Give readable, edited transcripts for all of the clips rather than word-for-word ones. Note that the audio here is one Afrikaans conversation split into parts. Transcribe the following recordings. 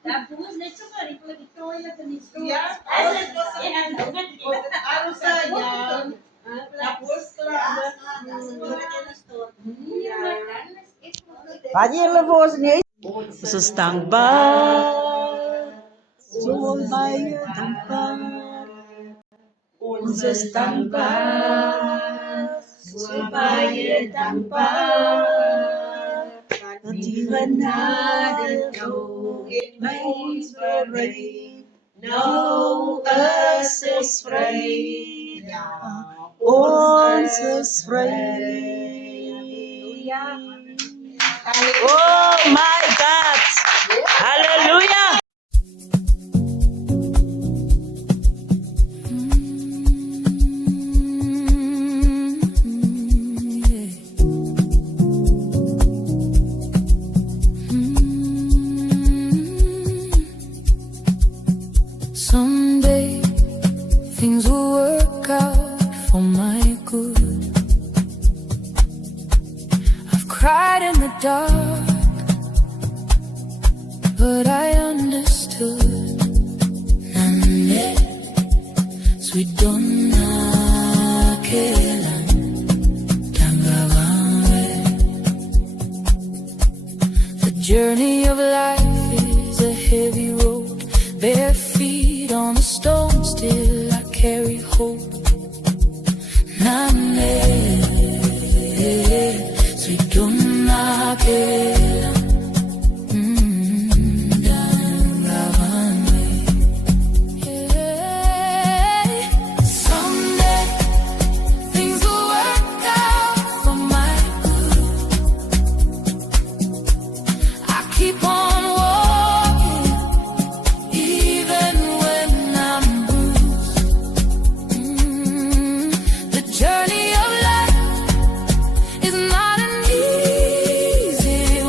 Tapos, nagsukari ko lagi ito, ilang ganito. Yeah. Ano sayang. Tapos Pagi la voz ni. Sustangbar. Soul bayo tampar. Unses tampar. Soul bayo tampar. Di Renado, it means brave. No, us is free. Ons is free. Oh my God! Hallelujah! Someday things will work out for my good. I've cried in the dark, but I understood. Nane, sweet donna kelan tangawawe. The journey of life is a heavy road, bare feet on the stone, still I carry hope. Nane, sweet donna kelan tangawawe. Someday things will work out for my good. I keep on walking even when I'm bruised. The journey of life is not an easy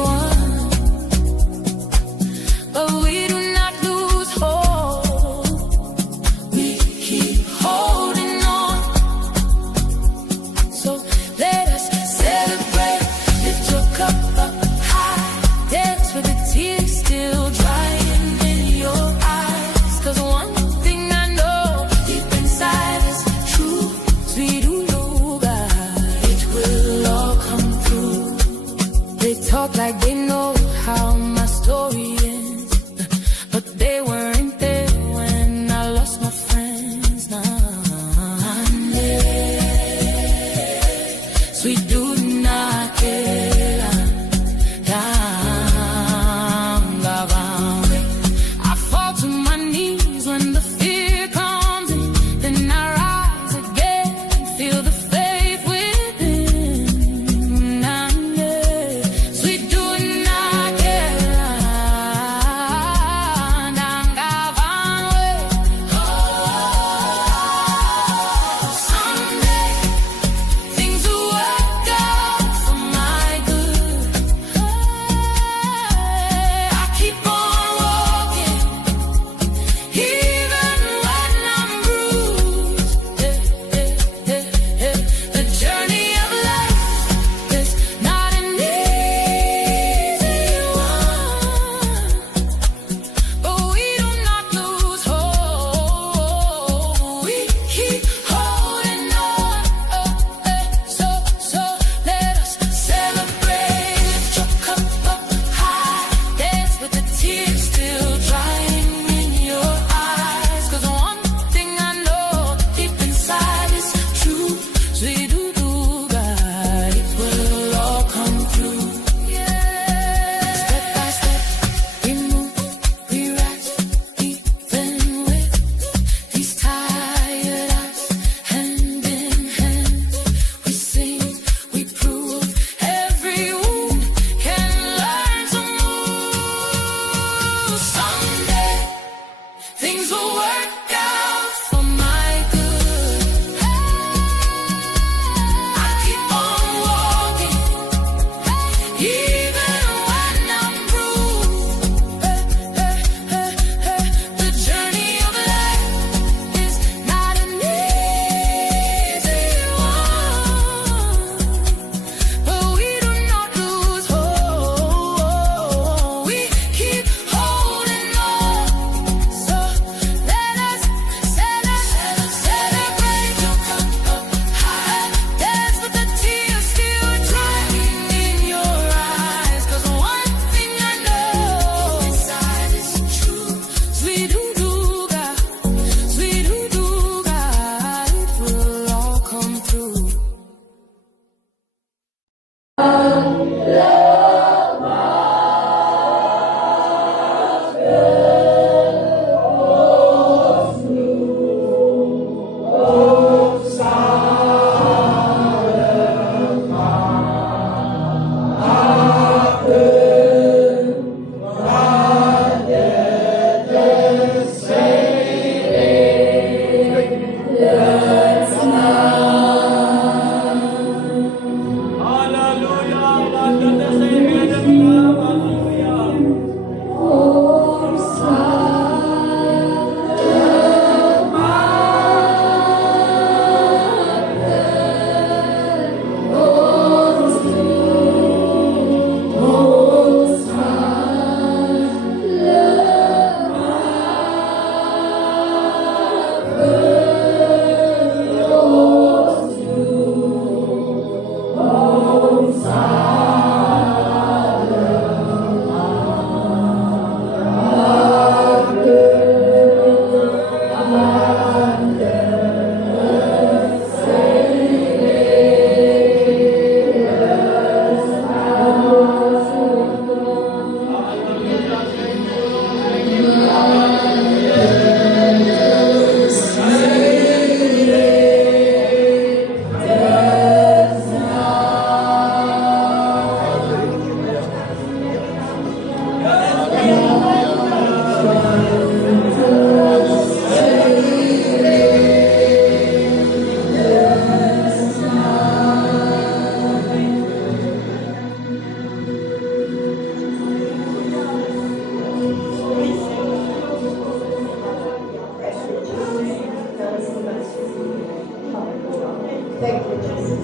Thank you, Jesus.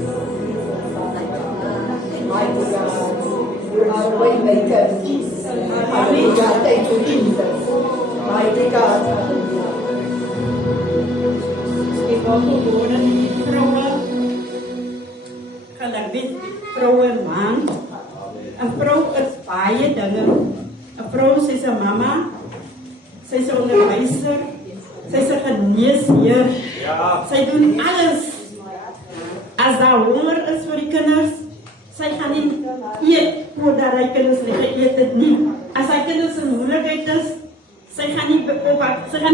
Mighty God. You are a way maker. Hallelujah. Thank you, Jesus. Mighty God. Hallelujah. Ik wil gewoon dat die vrouwen, kan ek weet, vrouwen en man. Een vrouw is baie dinge. Een vrouw is een mama, sy is een onderwijzer, sy is een geneesheer. Sy doen alles. As daar honger is vir die kinders, sy gaan nie eet voordat die kinders nie geëet het nie. As die kinders in moeilikheid is, sy gaan nie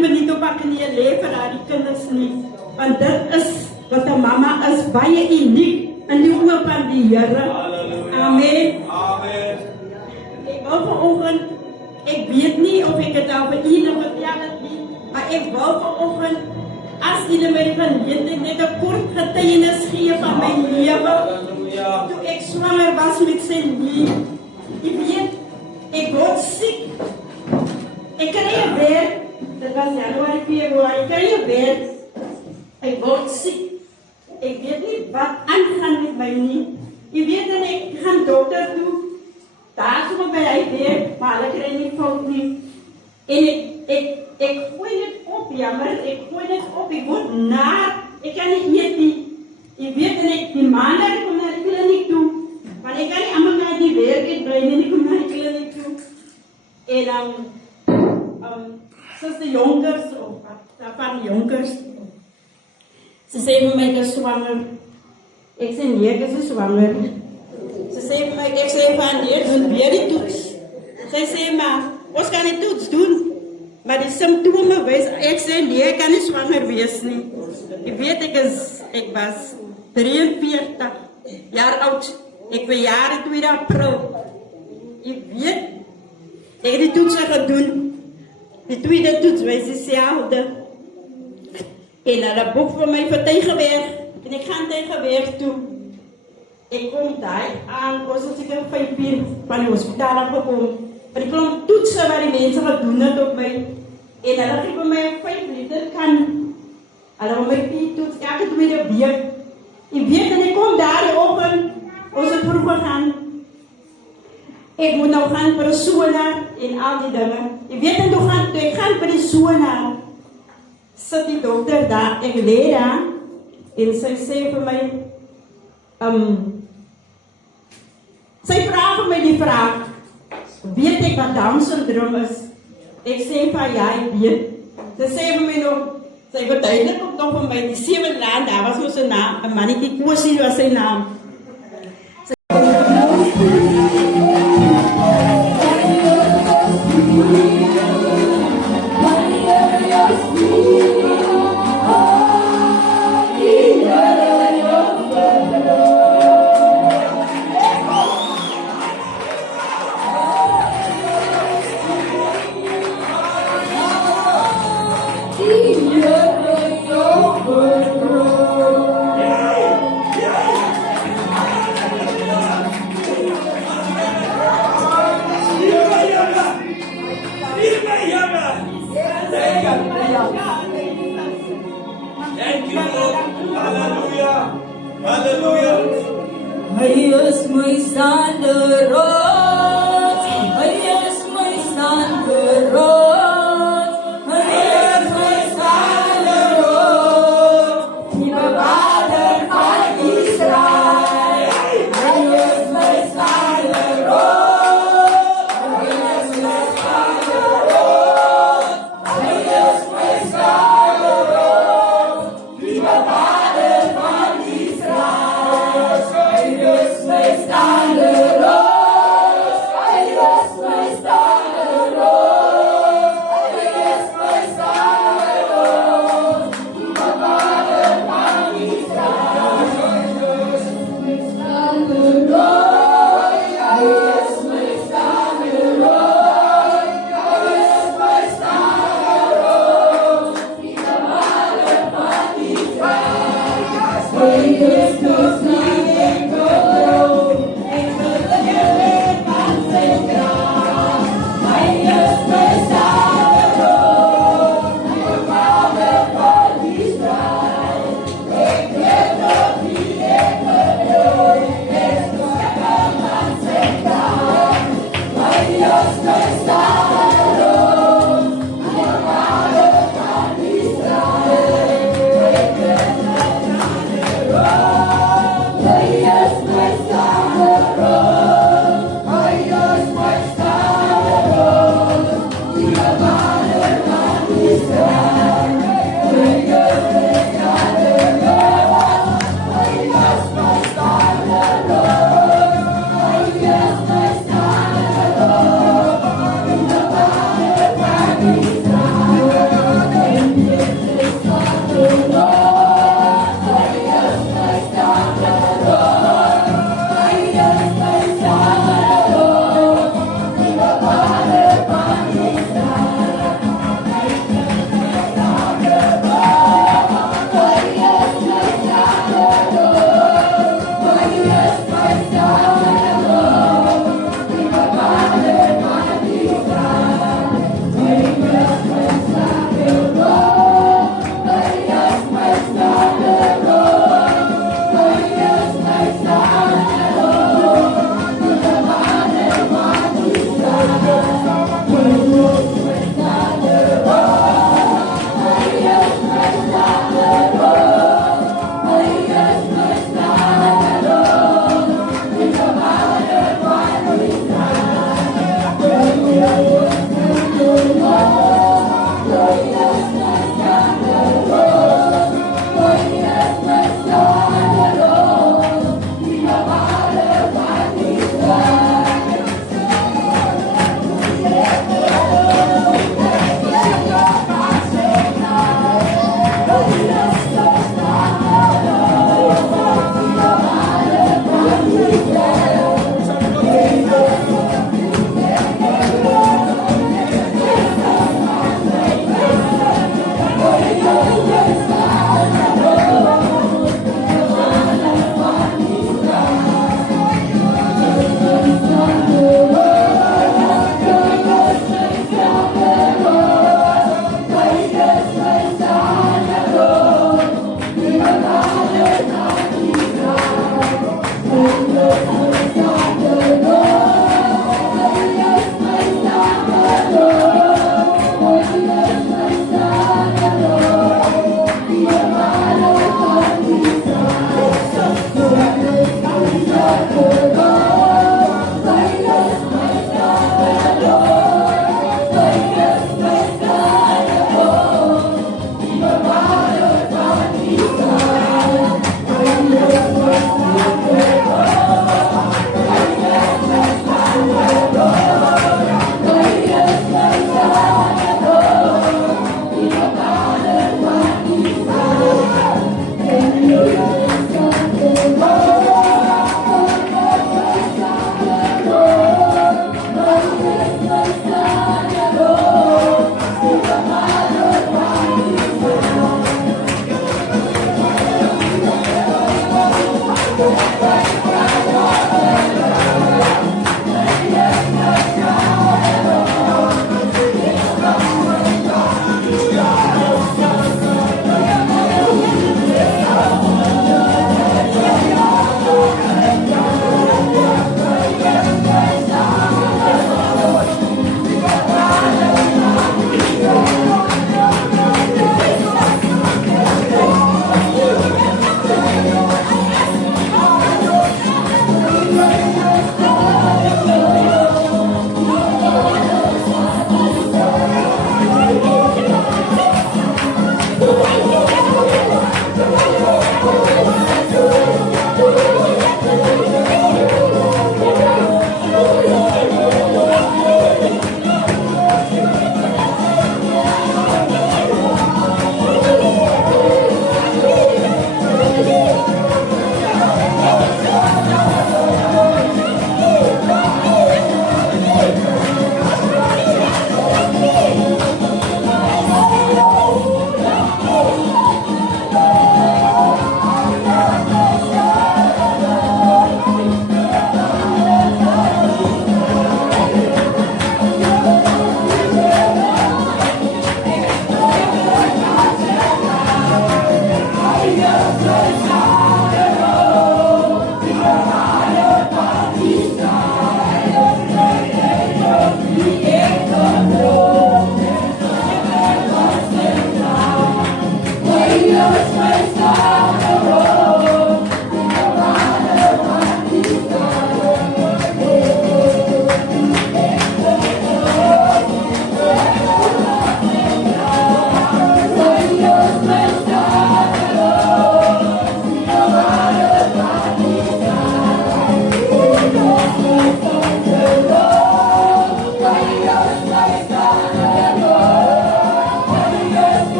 beniet op haar knieë lê vir die kinders nie. Want dit is wat 'n mama is, baie uniek in die oë van die Here. Amen. Amen. Ek wou vanoggend, ek weet nie of ek dit al vir u nog vertel het nie, maar ek wou vanoggend, as julle my geleentheid net 'n kort getuienis gee van my lewe. Toe ek swanger was met sy lief. Jy weet, ek word siek. Ek kry 'n werk, dit was Januarie, Februarie, ek kry 'n werk. Ek word siek. Ek weet nie wat aangaan met my nie. Jy weet, en ek gaan dokter toe. Daar is my by hy werk, maar hulle kry nie fout nie. En ek gooi dit op, jammer, ek gooi dit op, ek word naar, ek kan nie eet nie. Jy weet, en ek die maandag kom na die kliniek toe, want ek kan nie allemaal na die werk het bly, en ek kom na die kliniek toe. En soos die jonkers, of van die jonkers, sy sê vir my, ek is swanger. Ek sê nee, ek is swanger. Sy sê vir my, ek sê van nee, doen weer die toets. Sy sê maar, ons kan die toets doen, maar die symptome wys, ek sê nee, ek kan nie swanger wees nie. Jy weet, ek was 43 jaar oud, ek bejaar in 2 April. Jy weet, ek het die toets gedoen, die tweede toets wys dieselfde. En hulle boek vir my vir Tygerberg, en ek gaan Tygerberg toe. Ek kom daar aan, ons het seker 5 uur van die hospitaal afgekom, maar die klomp toetsen waar die mense gedoen het op my, en hulle gee vir my 5 liter kan, hulle wil my toets elke tweede week. Jy weet, en ek kom daar die oggend, ons het vroeg gegaan, ek moet nou gaan vir die sonar, en al die dinge. Jy weet, en toe ek gaan vir die sonar, sit die dokter daar, ek leer daar, en sy sê vir my, sy vraag vir my die vraag, weet ek wat Down syndroom is? Ek sê vir ja, ek weet. Sy sê vir my nog, sy verduidelik ook nog vir my, die 7 land, daar was ons naam, 'n mannetjie Kosie was sy naam. Thank you, Lord. Hallelujah. Hallelujah. Hy is my standaard. Hy is my standaard. Hy is my standaard. Die bewaarder van Israel. Hy is my standaard. Hy is my standaard. Hy is my standaard. Die bewaarder van Israel. Hy is my standaard. Hy is my standaard. Hy is my standaard. Die bewaarder van Israel. Hy is my standaard. Hy is my standaard. Hy is my standaard. Die bewaarder van Israel. Hy is nog niet in controle. Ik wil de Heer van zijn kracht. Hij is mijn standaard. Die bewaarder van Israël. Ik weet nog niet.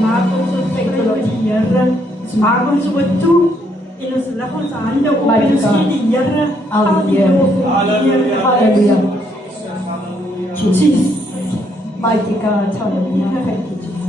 Maak ons so thankful die Here. Ons maak ons so toe en ons lig ons hande op en ons gee die Here al die lof. Hallelujah. Jesus. Mighty God. Hallelujah. Thank you, Jesus.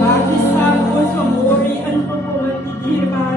Maak die saak ons vanmôre ingekom het, die dierbare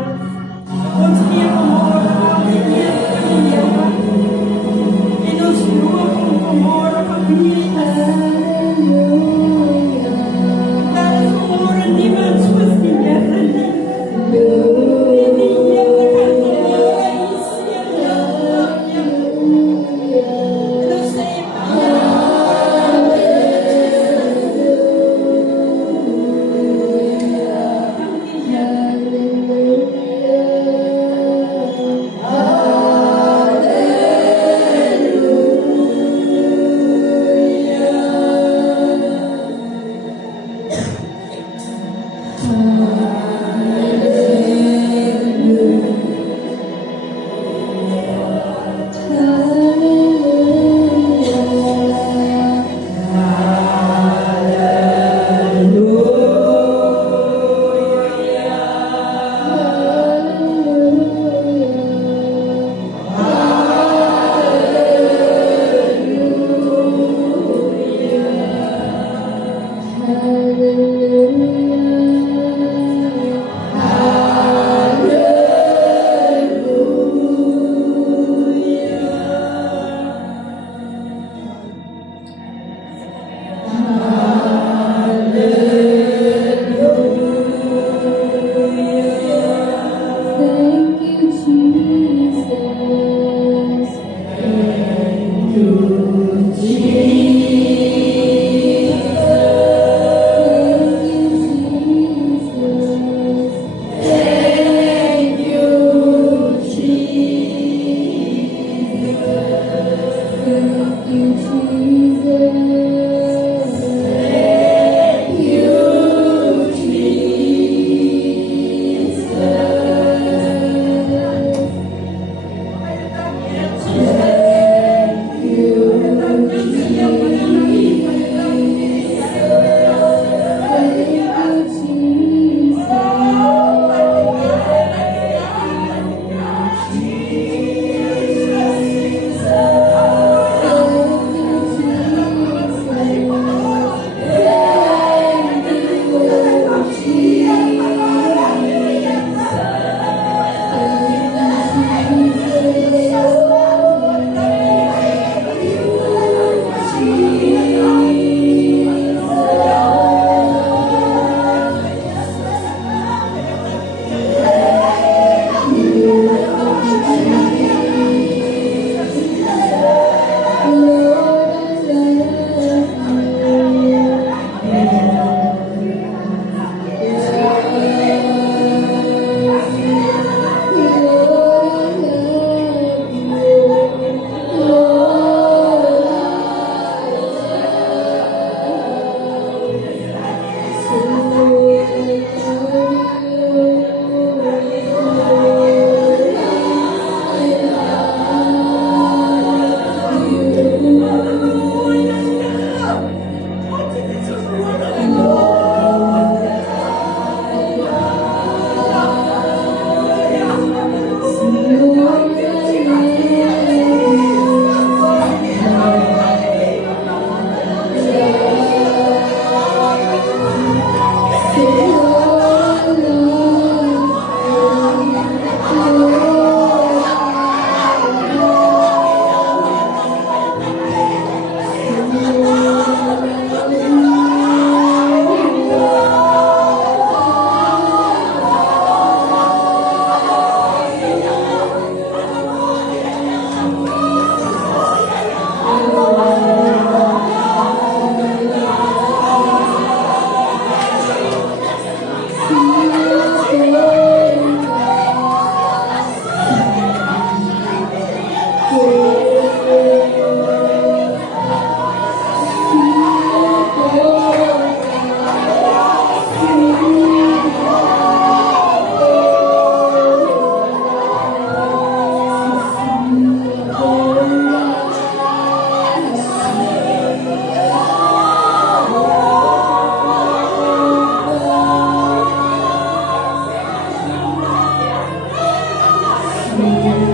Thank you.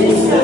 Thank you.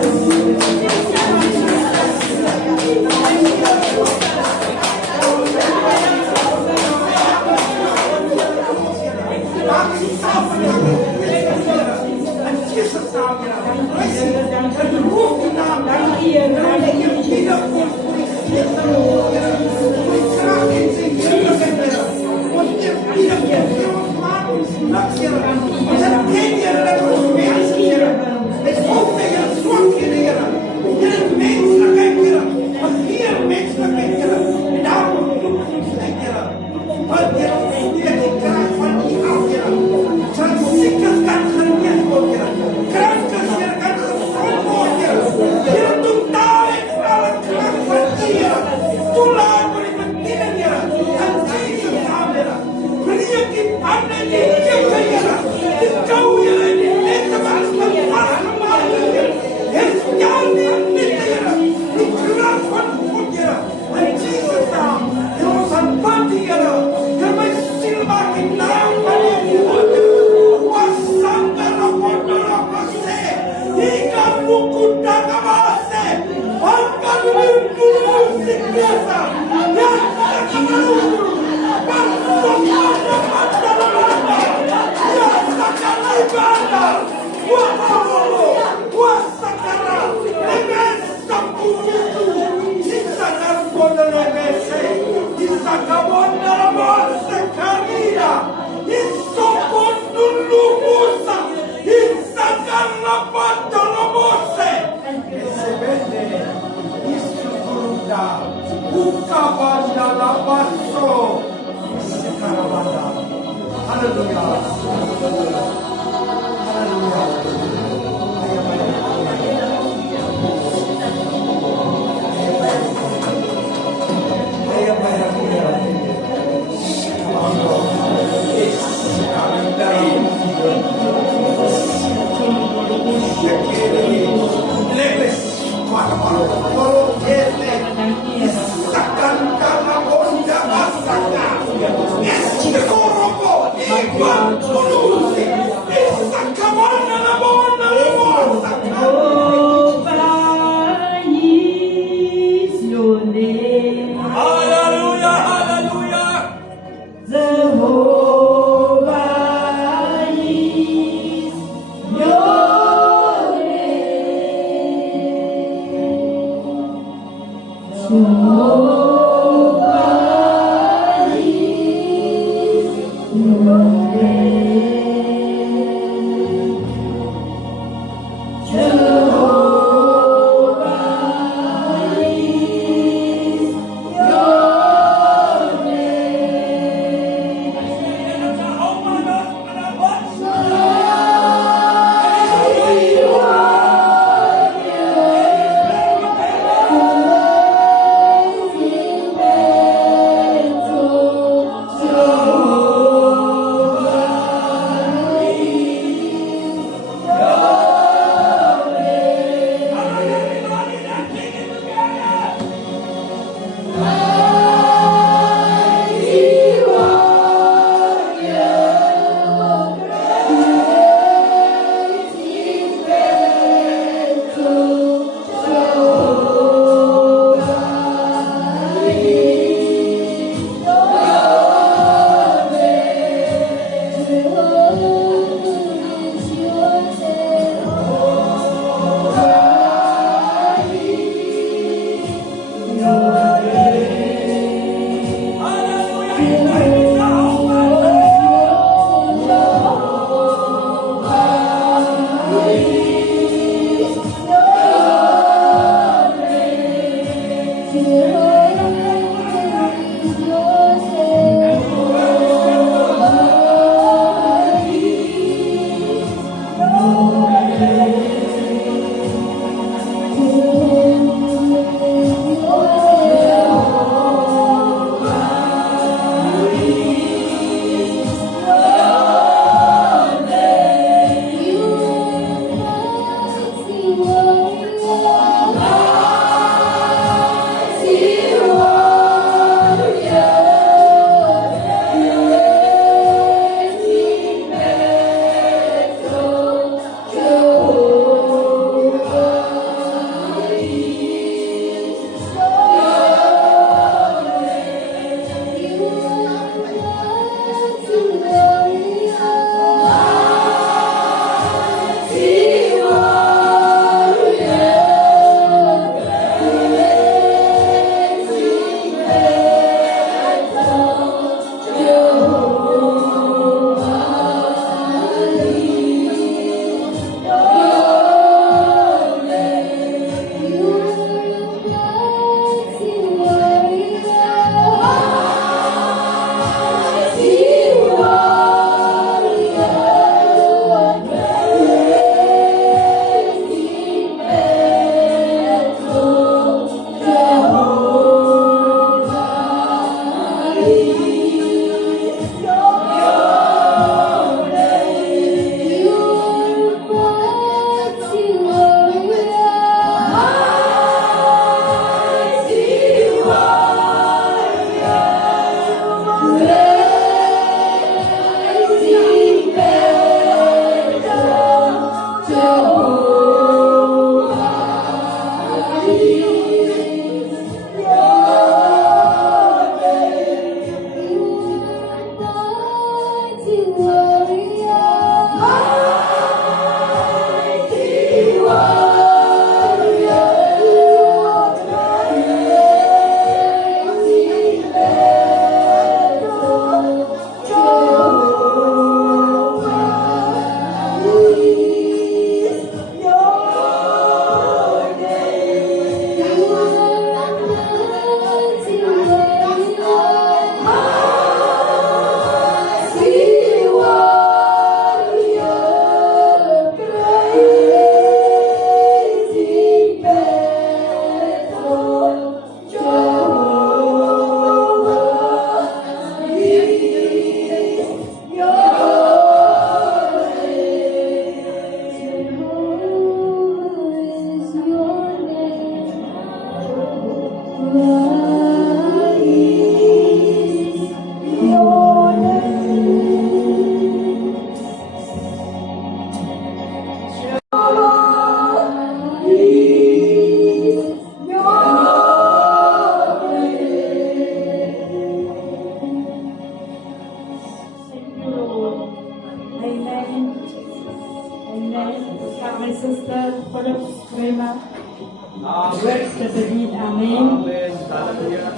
Worship the Lord. Amen. Amen. Hallelujah.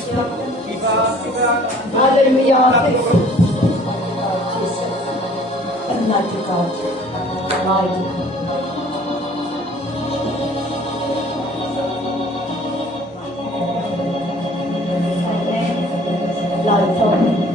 Iba. Hallelujah. Almighty God. Almighty God. Life on.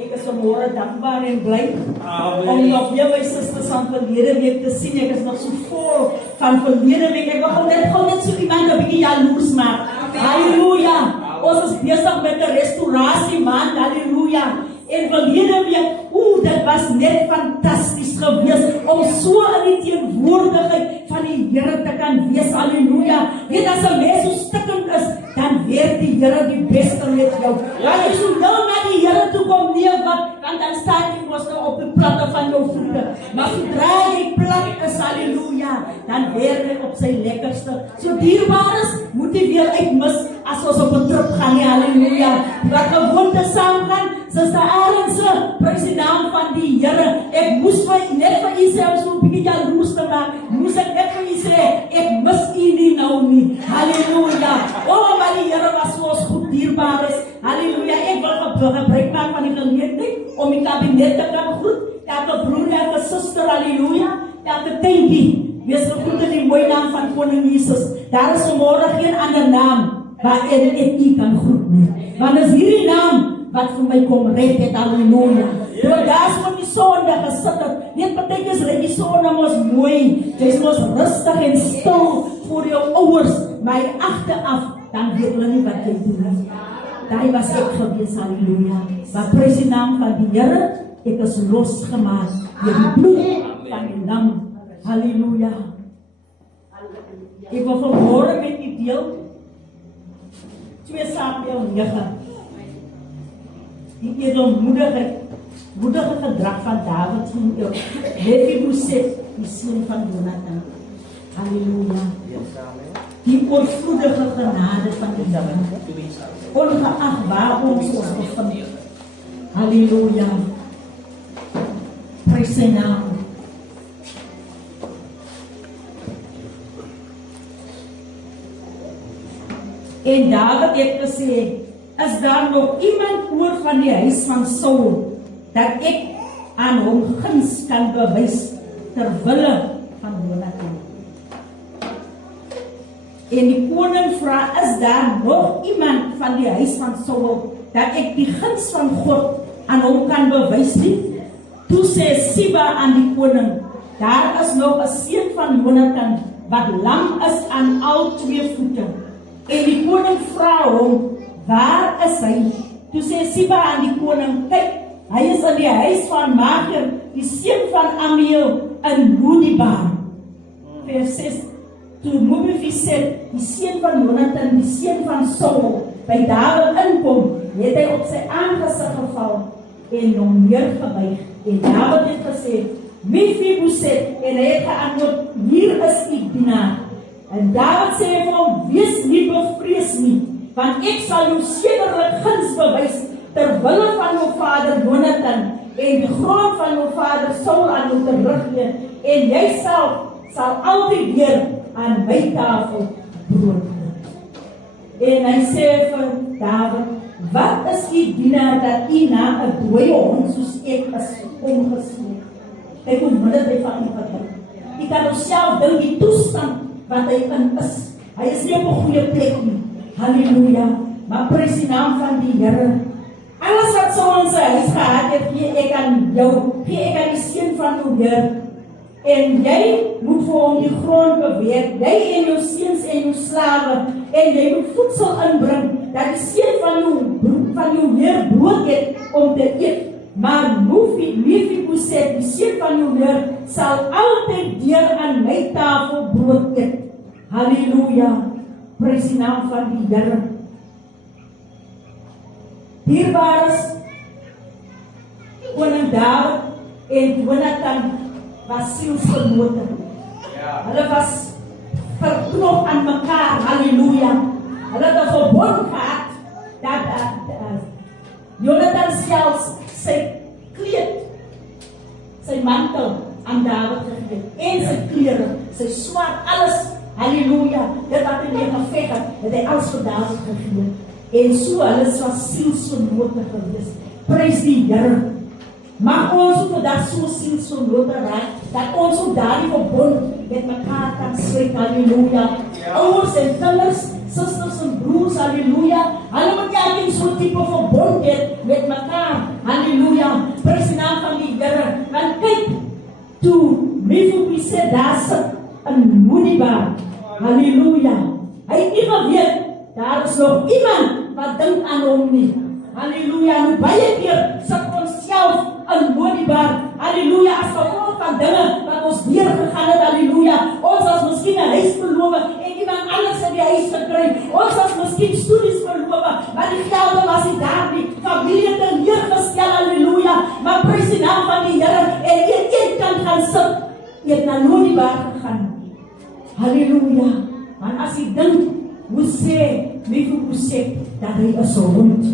Ek is vanmôre dankbaar en bly Amen. om nog weer my susters van verlede week te sien. Ek is nog so vol van verlede week. Ek wil net so iemand 'n bietjie jaloers maak. Halleluja. Ons is besig met 'n restaurasie maand. Halleluja. En verlede week, dit was net fantasties geweest om so in die teenwoordigheid van die Here te kan wees. Halleluja. Weet as 'n mens so stikkend is, dan weet die Here die beste met jou. As jy so nou na die Here toe kom want dan staan jy mos nou op die platte van jou voete. Maar sodra jy plat is, halleluja, dan weer jy op sy lekkerste. So dierbares moet jy weer uitmis as ons op 'n trip gaan, halleluja. Wat gewoonte saam gaan, Sister Arendse, president van die Here. Ek moes net vir u sê, so 'n bietjie jaloers te maak. Moes ek net vir u sê, ek mis u nie nou nie. Halleluja. Maar die Here was so ons goed dierbaar is. Halleluja. Ek wil gebruik maak van die geleentheid om die kabinet te kan groet. Elke broer, elke suster, halleluja. Elke tentjie. Wees gegroet in die mooi naam van Koning Jesus. Daar is vanmôre geen ander naam waarin ek U kan groet nie. Want is hierdie naam wat vir my kom red het, halleluja. Toe daar so die sonde gesit het, weet partykeer is die sonde mos mooi, jy is mos rustig en stil voor jou ouers, maar agteraf, dan weet hulle nie wat jy doen. Daai was ek gewees, halleluja. Maar prys die naam van die Here, ek is losgemaak deur die bloed van die lam, halleluja. Ek wil vanmôre met u deel 2 Samuel 9. Die edelmoedige gedrag van Dawid teenoor Mephibosheth, die seun van Jonathan. Halleluja. Die oorvloedige genade van die Here. Ongeag waar ons bevind. Halleluja. Prys sy naam. En Dawid het gesê, is daar nog iemand oor van die huis van Saul, dat ek aan hom guns kan bewys, ter wille van Jonathan. En die koning vra, is daar nog iemand van die huis van Saul, dat ek die guns van God aan hom kan bewys nie? Toe sê Siba aan die koning, daar is nog 'n seun van Jonathan, wat lam is aan al 2 voete. En die koning vra hom, waar is hy? Toe sê Siba aan die koning, kyk, hy is in die huis van Mager, die seun van Amiel in Lodebar. Vers 6, toe Mephibosheth, die seun van Jonathan, die seun van Saul, by Dawid inkom, het hy op sy aangesig geval en hom neergebuig. En Dawid het gesê, Mephibosheth, en hy het geantwoord, hier is u dienaar. En Dawid sê vir hom, wees nie bevrees nie, want ek sal jou sekerlik guns bewys ter wille van jou vader Jonathan en die grond van jou vader Saul aan jou teruggee, en jy sal altyd weer aan my tafel brood eet. En hy sê vir Dawid, wat is die dienaar dat u na 'n dooie hond soos ek is omgesleep? Ek onmiddellik by van u gedink. Ek kan homself dink die toestand wat hy in is. Hy is nie op 'n goeie plek nie. Halleluja. Maar prys die naam van die Here. Alles wat Saul in sy huis gehad het, gee ek aan jou, gee ek aan die seun van jou Heer. En jy moet vir hom die grond beweeg, jy en jou seuns en jou slawe, en jy moet voedsel inbring, dat die seun van jou Heer brood het om te eet. Maar Mephibosheth, die seun van jou Heer, sal altyd deur aan my tafel brood eet. Halleluja. Prys die naam van die Here. Dierbares, koning Dawid en Jonathan was sielsgenote. Hulle was verknoop aan mekaar, halleluja. Hulle het 'n verbond gehad, dat Jonathan selfs sy kleed, sy mantel aan Dawid gegee, en sy klere, sy swaard, alles, halleluja, dit wat hy mee geveg het hy alles vir Dawid gegee. En so, hulle was sielsgenote gewees. Prys die Here. Mag ons vandag so sielsgenote raak, dat ons op daardie verbond met mekaar kan sluit, halleluja. Ouers en kinders, susters en broers, halleluja. Hulle moet elkeen so 'n tipe verbond hê met mekaar, halleluja. Prys die naam van die Here. Want kyk, toe Mephibosheth daar sit in Lodebar, halleluja. Hy het nie geweet, daar is nog iemand wat dink aan hom nie. Halleluja. Nou baie keer sit ons self in Lodebar, halleluja, as gevolg van dinge wat ons deurgegaan het, halleluja. Ons was miskien 'n huis verloor en iemand anders in die huis gekry. Ons was miskien studies verloor, maar die gelde was nie daar nie. Familie het neergestel, halleluja. Maar prys die naam van die Here, en een kan gaan sit. Jy het na Lodebar gegaan. Halleluja. Want as jy dink, hoe sê Mephibosheth dat hy is 'n hond?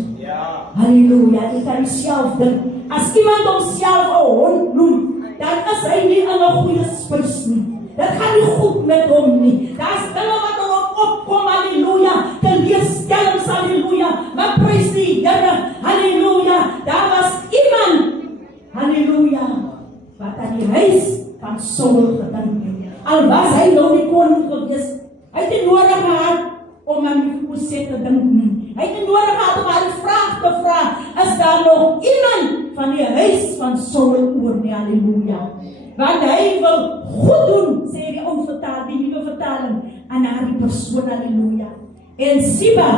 Halleluja. Jy kan self dink, as iemand homself 'n hond noem, dan is hy nie in 'n goeie spys nie. Dit gaan nie goed met hom nie. Daar's dinge wat hom opkom, halleluja. Teleurstellings, halleluja. Maar prys die Here, halleluja. Daar was iemand, halleluja, wat aan die huis van Saul gedink het. Al was hy nou die koning gewees, hy het nie nodig gehad om aan Mephibosheth te is daar nog iemand van die huis van Saul oor nie, halleluja. Want hy wil goed doen, sê die ou vertaling, die nuwe vertaling, aan die persoon, halleluja. En Siba,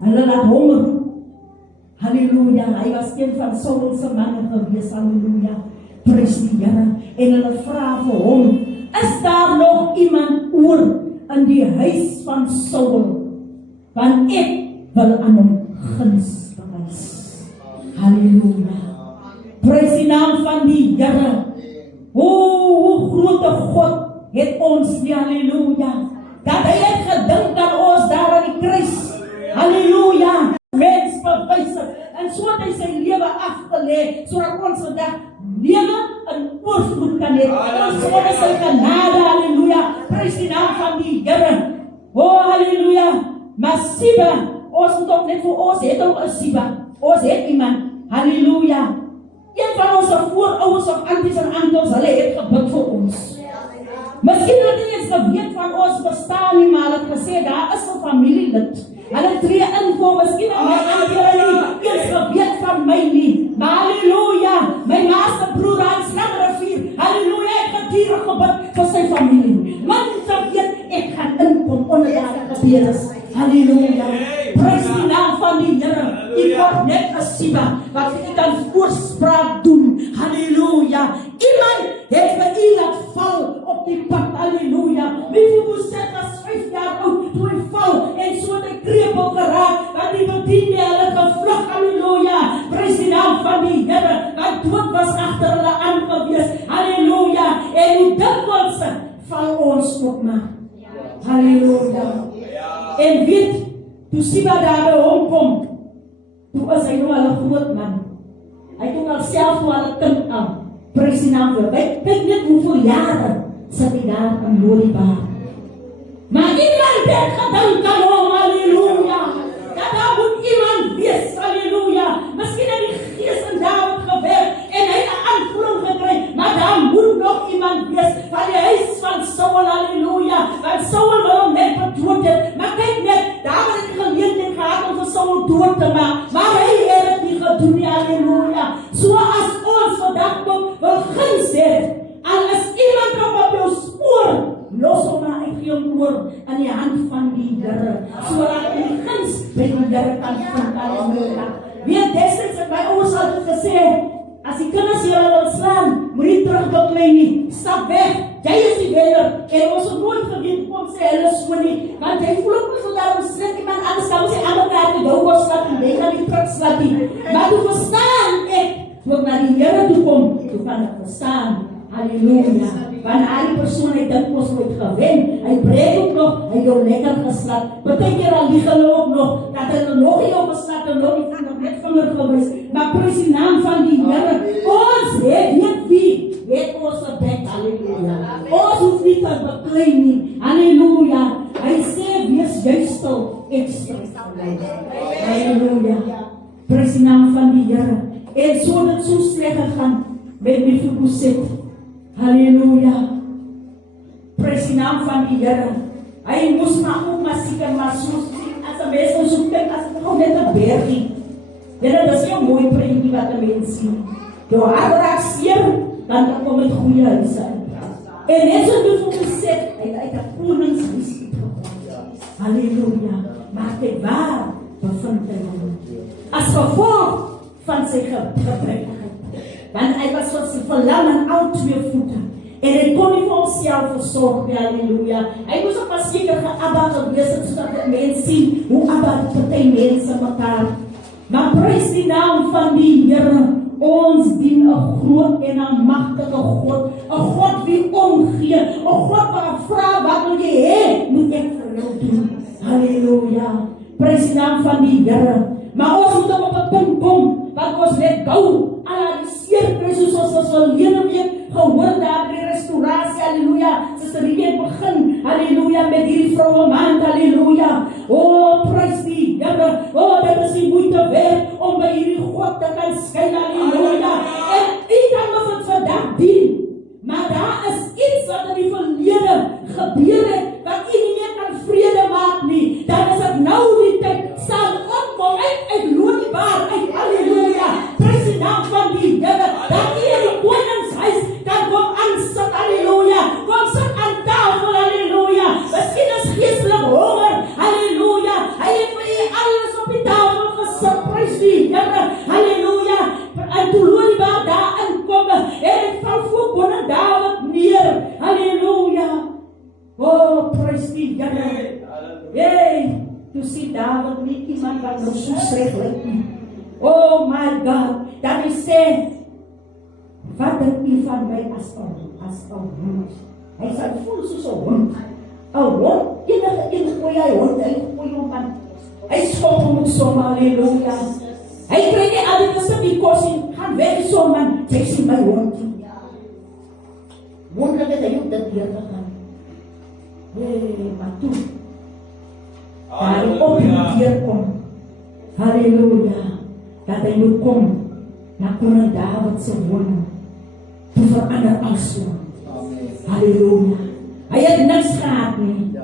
hulle laat honger, halleluja, hy was een van Saul se manne gewees, halleluja. Prys die Here, en hulle vra vir hom, is daar nog iemand oor in die huis van Saul? Want ek wil aan hom guns bewys. Halleluja. Prys die naam van die Here. Hoe grote God het ons nie, halleluja. Dat hy het gedink aan ons daar aan die kruis. Halleluja. Mens bewys het. En so het hy sy lewe afgelê, sodat ons vandag lewe in oorvloed kan hê. Ons sonder sy genade, halleluja. Prys die naam van die Here. Halleluja. Maar Siba, ons moet ook net vir ons het ook 'n Siba. Ons het iemand, halleluja. Een van ons voorouers of anties en ankels, hulle het gebid vir ons. Miskien het nie eens geweet van ons bestaan nie, maar hulle het gesê, daar is 'n familielid. Hulle tree in voor, miskien het my antie nie eens geweet van my nie. Maar halleluja, my ma's broer aan Slangrivier, halleluja, ek het geduldig gebid vir sy familie. Man, weet, ek gaan inkom onder daar gebeur is. Halleluja. Prys die naam van die Here. U word net 'n Siba wat u kan voorspraak doen. Halleluja. Iemand het vir u laat val op die pad. Halleluja. Wie moes sê as 5 jaar oud toe hy val en so 'n krepel geraak, want die bediende hulle gevlug. Halleluja. Prys die naam van die Here. Want dood was agter hulle aangewees. Halleluja. En die dikwels val ons ook maar. Halleluja. En weet, toe Siba daar by hom kom, toe is hy nou al 'n groot man. Hy kom al self toe al 'n kind aan. Prys die naam van die Here. Kyk net hoeveel jare sit hy daar in Loriba. Maar iemand het gedink aan hom, halleluja. Dat daar moet iemand wees, halleluja. Miskien het die Gees in Dawid gewerk en hy het 'n aanvoering gekry, maar daar moet nog iemand wees van die huis van Saul, halleluja. Want Saul wil hom net bedood het. Maar kyk net, daar het hy geleentheid gehad om vir Saul dood te maak, maar hy het dit nie gedoen nie, halleluja. So as ons vandag wil guns hê, al is iemand op jou spoor, los hom maar uit jou oor in die hand van die Here, sodat die guns by die Here kan vind, halleluja. Weet, destyds het my ouers altyd gesê, as die kinders julle wil slaan, moet nie terugbeklei nie, stap weg, jy is die wenner, en ons het nooit geweet, kom sê hulle so nie, want jy voel ook nie so daarom slik iemand anders, dan moet sy aan mekaar die douw slat, en jy gaan die truk slat nie, maar toe verstaan ek, toe ek na die Here toe kom, toe kan ek verstaan, halleluja, want die persoon het dink ons nooit gewen, hy breek ook nog, hy jou lekker geslat, betekent al lieg hulle ook nog, dat hy nog nie op geslat, en nog nie net vinger gewys, maar prys die naam van die Here, ons het weet wie, het ons gebed, halleluja, ons hoef nie te beklei nie, halleluja, hy sê, wees juist stil, ek stryd halleluja, prys die naam van die Here, en so dit so sleg gegaan, met Mephiboset, halleluja, prys die naam van die Here, hy moes maar ook maar seker, maar soos, as een mens ons soek, as het gewoon net een bergie, Here, dat is jou mooi prentjie wat een mens sien, jou hart raak seer, dan kom het goeie huis uit, en net so Mephiboset, hy het uit die koningshuis gekom, halleluja, maar hy waar bevind hy hom, as gevolg van sy gebrekkigheid, want hy was verlam aan al 2 voete, en hy kon nie vir homself versorg nie, halleluja, hy moes ook maar seker geabba gewees het, sodat die mens sien, hoe abba die party mense mekaar, maar prys die naam van die Here, ons dien 'n groot en 'n magtige God, 'n God wie omgee, 'n God wat vra, wat wil jy hê, moet ek vir jou doen, halleluja, prys die naam van die Here, maar ons moet op 'n punt kom, wat ons let gou, aan die seerkruis, soos ons verlede week gehoor daar by die restaurasie, halleluja, Sister Rieke begin, halleluja, met hierdie vroue maand, halleluja, prys die Here, dit is die moeite werd, om by hierdie God te kan skyn, halleluja, en u kan nog het vandag dien, maar daar is iets wat in die verlede gebeur het, wat u nie meer kan vrede maak nie, dan is het nou die tyd, staan op, kom uit Loriba, uit, halleluja, die Here. Halleluja. En toe loop daar daarin kom en ek val voor bonne Dawid neer. Halleluja. Oh, prys die Here. Hey, toe sien Dawid nie iemand wat nog so sleg lyk nie. Oh my God. Dan hy sê, wat dink u van my as 'n hond? Hy sê, voel soos 'n hond. 'n Hond, enige gooi hy hond, hy gooi hom aan. Hy skop hom so, halleluja. Hy kry nie altyd as die kos en gaan weg so man, jy sien my hond. Wonderlik het hy ook dit hier gegaan. Hey, maar toe, daar op die keer kom, halleluja, dat hy moet kom, na koning Dawid se woning, toe verander alles so. Halleluja. Hy het niks gehad nie.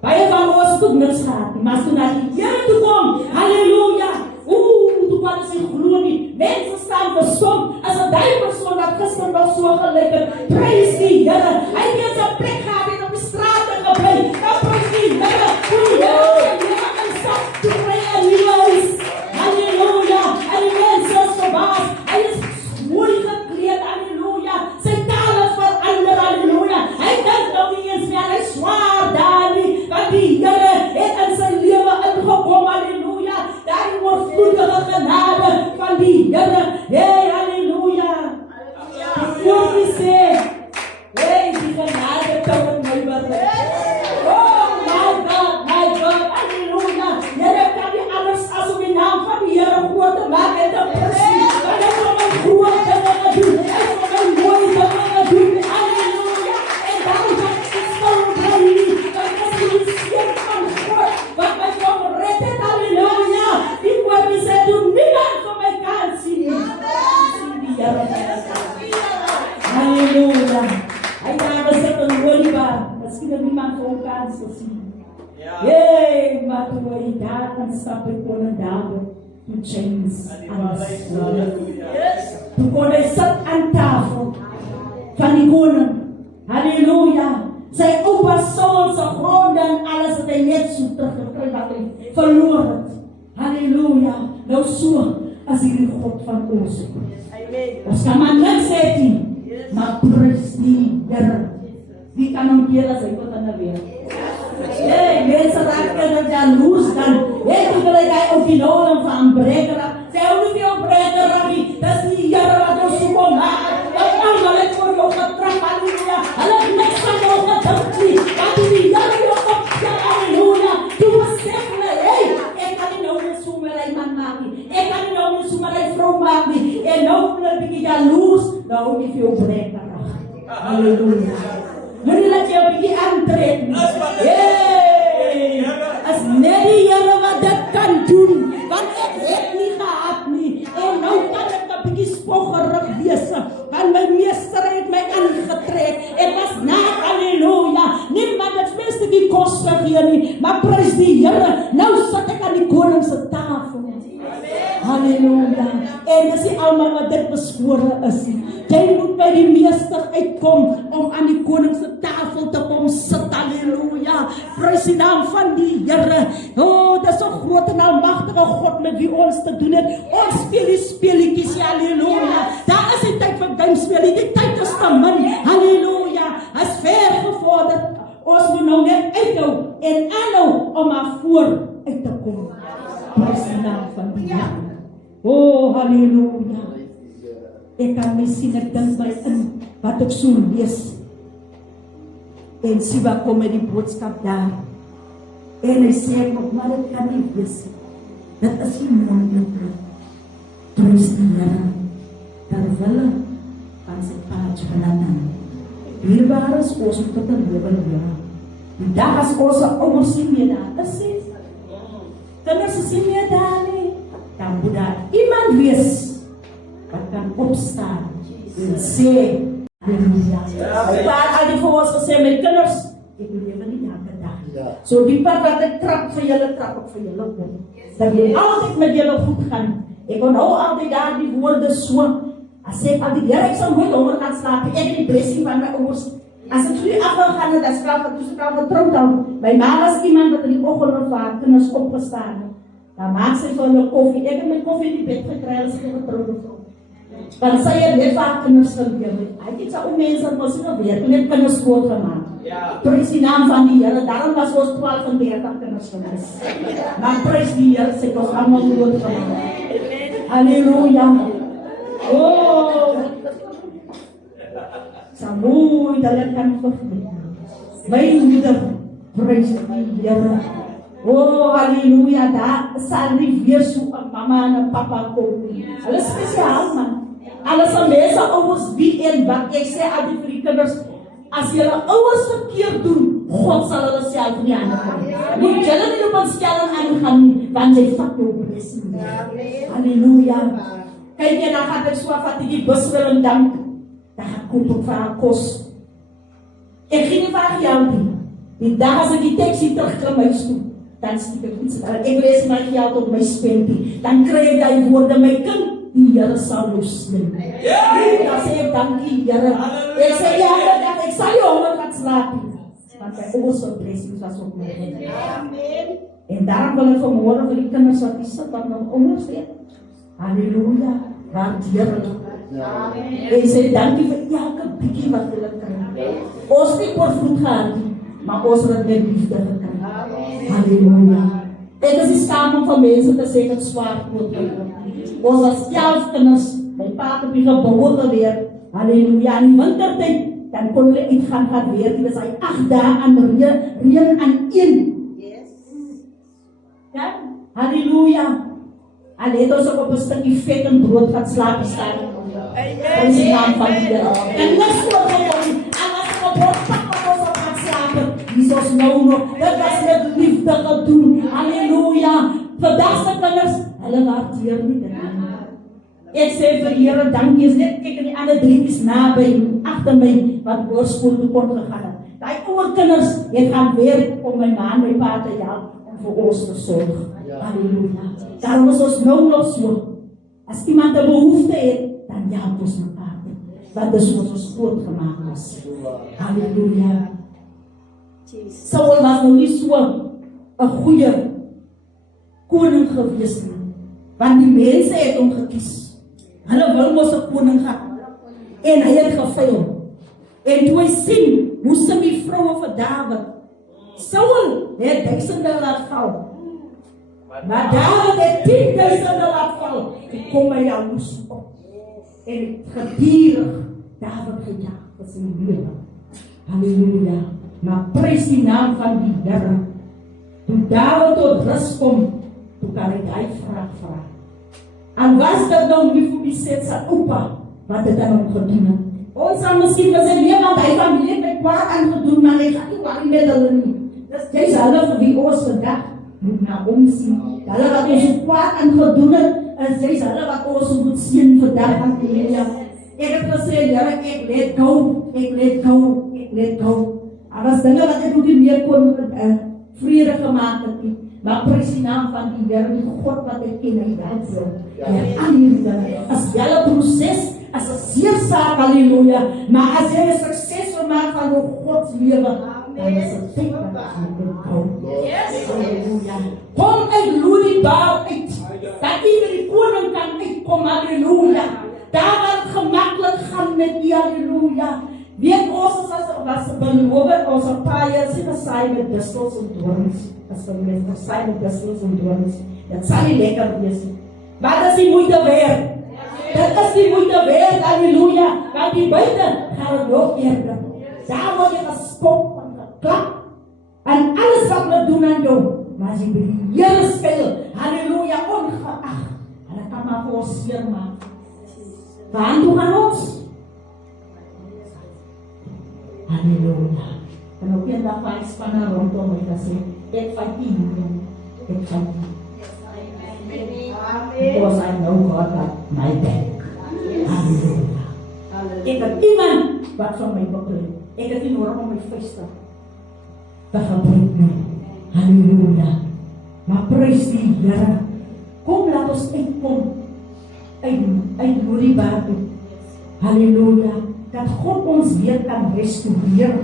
Baie van ons het ook niks gehad nie, maar as toe na die Here toe kom, halleluja, toe kan sy glo nie. Mense staan besom, as 'n duiwelpersoon wat gister nog so gelyk het, prys die Here. Hy het sy plek gehad en op die straat gebly. Nou prys die Here, hoe die Here in stap te kry en huis. Halleluja, en die mense is verbaas. Hy is mooi gekleed, halleluja. Sy taal is verander, halleluja. Hy dink nou nie eens meer, hy swaar daar nie, want die Here het in sy lewe ingekom, halleluja. Daar die oorvloedige genade van die Here, hey, halleluja. Voor die sê, hey, die genade kan met my bereik. Oh my God, halleluja. Here kan nie alles as om die naam van die Here groot te maak en te prys. Want hy wil my groot dinge doen, hy wil my mooi dinge doen, halleluja. En daarom kan ek nie stil bly nie, want as die seën van God, wat my kom red het, halleluja. Die woord die sê, doen niemand van my kan sien nie. Sien die Here. Halleluja. Hy daar gesit in Oliver, miskien het niemand vir hom kans gesien. Hey, maar toe hy daar kan stap by koning Dawid, toe change alles. Toe kon hy sit aan tafel van die koning. Halleluja. Sy oupa Saul se gronde en alles het hy net so teruggekry wat hy verloor het. Halleluja. Nou so as hierdie God van ons. Ons kan maar niks sê nie, maar prys die Here. Wie kan hom keer as hy wat in die wereld? Hey, mense raak dat jaloers dan. Hey, toe wil hy op die naam van breker. Sê hoe nie veel breker nie. Dis die Here wat ons so kom maak. Dat almal het voor jou getrap, halleluja. Hulle het niks van jou gedink nie. Dat die Here jou opstel, halleluja. Toe besef hulle, hey, ek kan nie nou meer so my man maak nie. Ek kan nie nou meer so my vrou maak nie. En nou wil ek bietjie jaloers, nou nie veel breker. Halleluja. Moenie laat jy 'n bietjie aantrek nie. Hey! As net die Here wat dit kan doen, want ek het nie gehad nie. En nou kan ek 'n bietjie spoggerig wees, want my meester het my aangetrek. Ek was na, halleluja. Niemand het minste die kos gegee nie, maar prys die Here. Nou sit ek aan die koning se tafel. Halleluja. En dis nie almal wat dit beskore is nie. Jy moet by die meester uitkom om aan die koning se tafel te kom sit. Halleluja. Prys die naam van die Here. Oh, dis 'n groot en almagtige God met wie ons te doen het. Ons speel die speletjies, halleluja. Daar is nie tyd vir gamespel, die tyd is te min. Halleluja. Hy's ver gevorderd. Ons moet nou net uithou en aanhou om maar voor uit te kom. Prys die naam van die Here. Oh, halleluja. Ek kan my sien, ek dink my in wat ek so lees. En Siba kom met die boodskap daar. En hy sê ek nog, maar dit kan nie wees. Dit is nie moontlik. Prys die Here. Terwille van sy paadje gelaten. Dierbaar is ons om tot 'n lewe lewe. Die dag as ons ouers nie meer daar is, kinders is nie meer daar nie, dan moet daar iemand wees wat kan opstaan en sê, halleluja. Ek praat al die vir ons gesê, my kinders, ek lewe nie elke dag. So die pad wat ek trap vir julle, trap ek vir julle op. Dat jy altyd met julle goed gaan. Ek onthou altyd daar die woorde so, as ek al die Here, ek sal nooit honger gaan slaap, ek het die blessing van my ouers. As ek vroeg afgegaan het, as vrou van toesekrou getrouwd al, my ma was iemand wat in die oggend van haar kinders opgestaan het. Dan maak sy vir hulle koffie. Ek het my koffie in die bed gekry as ek 'n getroude vrou. Want sy het net vaak kinders geleer. Hy het iets ou mense wat mos nog weer, net kinders groot gemaak. Ja. Prys die naam van die Here. Daarom was ons 12 van 30 kinders gewees. Maar prys die Here, sy het ons almal groot gemaak. Halleluja. Oh. Samoy, dalam kan vervloek. My moeder, prys die Here. Oh, halleluja, daar sal nie weer so 'n mama en 'n papa kom nie. Hulle is spesiaal, man. Hulle sal mense ouers wie en wat ek sê aan die vir die kinders, as julle ouers verkeerd doen, God sal hulle self nie aangaan. Moet julle nie op 'n skelm aangaan nie, want jy vat jou blessing. Halleluja. Kyk jy, dan gaan ek so vat die bus wil en dan gaan koop ek vir haar kos. Ek ging nie vir jou nie. Die dag as ek die taxi terugklim huis toe, dan stiek ek iets, ek lees my geld op my spendie, dan kry ek die woorde, my kind, die Here sal jou slim. Dan sê ek, dankie Here. Ek sê, ja, ek sal jou honger gaan slaap. Want my ouers se blessings was op my head. En daarom wil ek vanmorgen vir die kinders wat die sit, wat nog ouers weet. Halleluja, waardeer hulle. En sê, dankie vir elke bietjie wat hulle kry. Ons nie oorvloed gehad nie, maar ons het met liefde gekry. Halleluja. Ek is die staming van mense te sê, ek swaar groot. Ons was 11 kinders, my pa het op die gebouw geweer. Halleluja, in die wintertijd, dan kon hulle uitgaan gaan weer, dit is hy 8 dae aan reën aan 1. Ja, halleluja. En het ons ook op 'n stukkie vet en brood gaan slaap staan. Ons die naam van die Here. En niks voor gewoon, en as ons op ons pak wat ons op gaan slapen, die ons nou nog, dit was met liefde gedoen. Halleluja. Vandaag se kinders, hulle waardeer nie dit. Ek sê vir die Here, dankie, is net kyk in die ander drietjies naby, agter my, wat oorskool toe kort gegaan het. Die ouer kinders, het gaan weer om my ma en my pa te help, om vir ons te sorg. Halleluja. Daarom is ons nou nog so. As iemand 'n behoefte het, dan help ons mekaar. Want dis wat ons groot gemaak was. Halleluja. Saul was nou nie so 'n goeie koning gewees nie. Want die mense het hom gekies. Hulle wil mos 'n koning gehad. En hy het gefaal. En toe hy sien hoe sy die vroue vir Dawid. Saul het duisende laat val. Maar Dawid het 10.000 laat val. Ek kom my jaloers op. En gedierig Dawid gejaag vir sy lewe. Halleluja. Maar prys die naam van die Here. Toe Dawid tot rus kom, toe kan hy vraag. En was dat nou Mefiboset sy oupa, wat het aan hom gedoen het? Ons sal miskien gesê, nee, want hy familie het my kwaad aangedoen, maar hy gaan nie worry met hulle nie. Dis jy hulle vir wie ons vandag moet na omsien. Hulle wat ons kwaad aangedoen het, is jy hulle wat ons moet sien vandag. Halleluja. Ek het gesê, Here, ek let go. En was dinge wat ek nie meer kon vrede gemaakt het nie. Maar prys die naam van die Here, die God wat ek ken, hy weet so. As wel 'n proses, as 'n seer saak, halleluja. Maar as jy 'n sukses wil maak van jou God se lewe, dan is dit teken dat jy moet kom. Halleluja. Kom uit Lodebar uit. Dat jy by die koning kan uitkom, halleluja. Daar wat gemakkelijk gaan met die halleluja. Weet ons was beloof, ons paie is gesaai met distels en doorns. As vir mense gesaai met distels en doorns. Dit sal nie lekker wees nie. Maar dit is die moeite werd. Dit is die moeite werd, halleluja. Want die buite gaan het nog eerder. Daar word jy gespot en geklap. En alles wat hulle doen aan jou. Maar as jy by die Here skuil, halleluja, ongeag. Hulle kan maar vir ons seer maak. Waar toe gaan ons? Halleluja. En op een dag waar ek spanne rondom my gesê, ek vat die moed, ek vat die. Because I know God had my back. Halleluja. Ek het iemand wat van my bekleed. Ek het nie nodig om my vuiste te gebruik nie. Halleluja. Maar prys die Here. Kom, laat ons uitkom uit Lodebar toe. Halleluja. Dat God ons weer kan restoreer.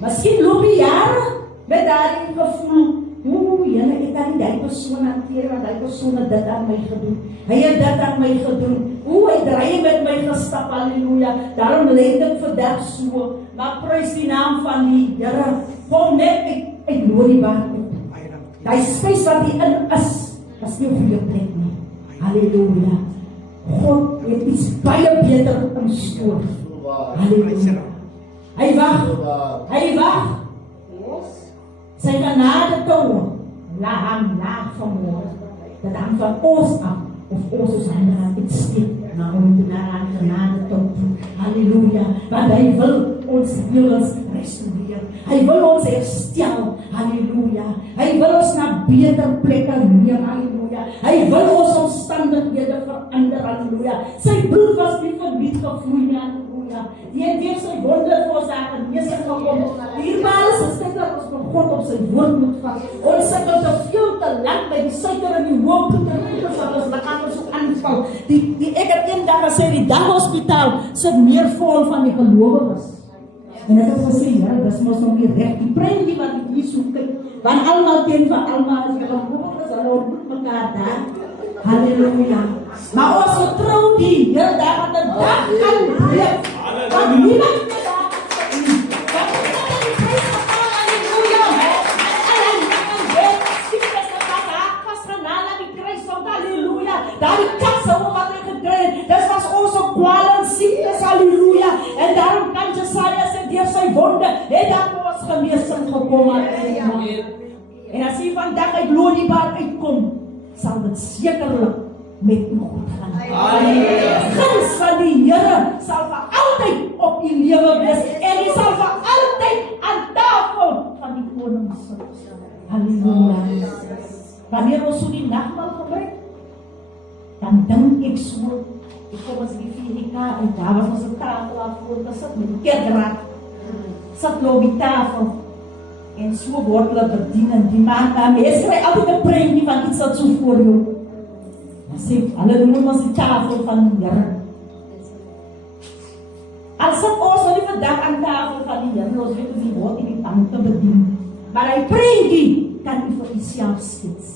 Miskien loop die jare met daardie gevoel, jylle, ek kan nie die persoon hanteer, want die persoon het dit aan my gedoen. Hy het dit aan my gedoen. Hoe hy draai met my gestap, halleluja. Daarom let ek vandag so, maar prys die naam van die Here. Kom net uit Lodebar uit. Die spes wat hier in is nie op jou plek nie. Halleluja. God het iets baie beter in stoor. Halleluja. Hy wag. Sy genade toon, laag vanmorgen. Dat hang van ons af, of ons is aan het steek, na genade toon. Halleluja. Want hy wil ons lewens restoreer. Hy wil ons herstel. Halleluja. Hy wil ons na beter plekke neer. Halleluja. Hy wil ons omstandighede verander. Halleluja. Sy bloed was nie verbied gevloei. Halleluja. Die het weer sy wonder vir ons daar geneesing gekom. Hierbij is het steeds dat ons van God op sy woord moet vat. Ons sikkel te veel te lang by die suiker en die hoogte wat ons lichaam so aanval. Ek het een dag gesê, die daghospitaal sit meer vol van die gelowiges. En ek het gesê, ja, dat is ons nog nie recht. Die prentjie wat ek hier soek, want allemaal ken van allemaal, as jy gelowiges, hulle ontmoet mekaar daar. Halleluja. Maar ons vertrouw die, Heer, daar wat een dag kan breek. Want niemand kan daar gaan. Want niemand kan die prijs gegaan, halleluja. En niemand weet, siektes en wat haak vastgenaan aan die kruisvond, halleluja. Daar die katse oor wat ek gekry, dis was onze kwaal en siektes, halleluja. En daarom kan Jesaja sê, deur sy wonde, het dat ons geneesing gekom, halleluja. En as hy vandag uit Lodebar uitkom, sal dit sekerlik met u goed gaan. Guns van die Here sal vir altyd op u lewe wees en u sal vir altyd aan tafel van die koning sit. Halleluja. Wanneer ons so die nagmaal gebruik, dan dink ek so, ek kom as die VGK en daar was ons 'n tafel af voor gesit met die kerkraad. Sit nou op die tafel. En so word hulle bedien en die mens kry altyd 'n prentjie van iets wat so voor jou. Dan sê, hulle noem ons die tafel van die Here. Al sit ons nie vandag aan tafel van die Here, ons weet ons word in die tand te bedien. Maar hy prentjie kan nie vir jouself skets.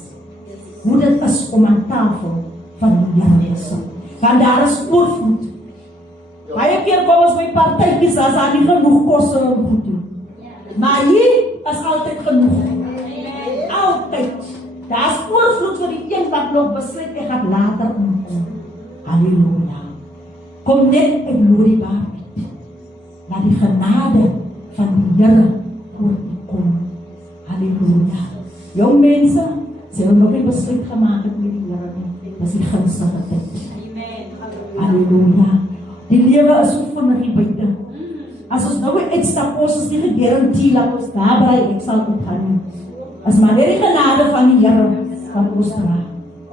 Hoe dit is om aan tafel van die Here te sit. Want daar is oorvloed. Baie keer kom ons by partytjies as daar nie genoeg kos om goed doen. Maar hier is altyd genoeg. Altyd. Daar is oorvloed vir die een wat nog besluit ek gaan later omkom. Halleluja. Kom net in Lodebar uit. Laat die genade van die Here oor u kom. Halleluja. Jong mense, sy het nog nie besluit gemaak met die Here nie. Dis die gunstige tyd. Halleluja. Die lewe is so vinnig hier buite. As ons nou uitstap, ons is nie gegarandeer dat ons daar by ek sal uitgaan nie. As maar net die genade van die Here van ons dra.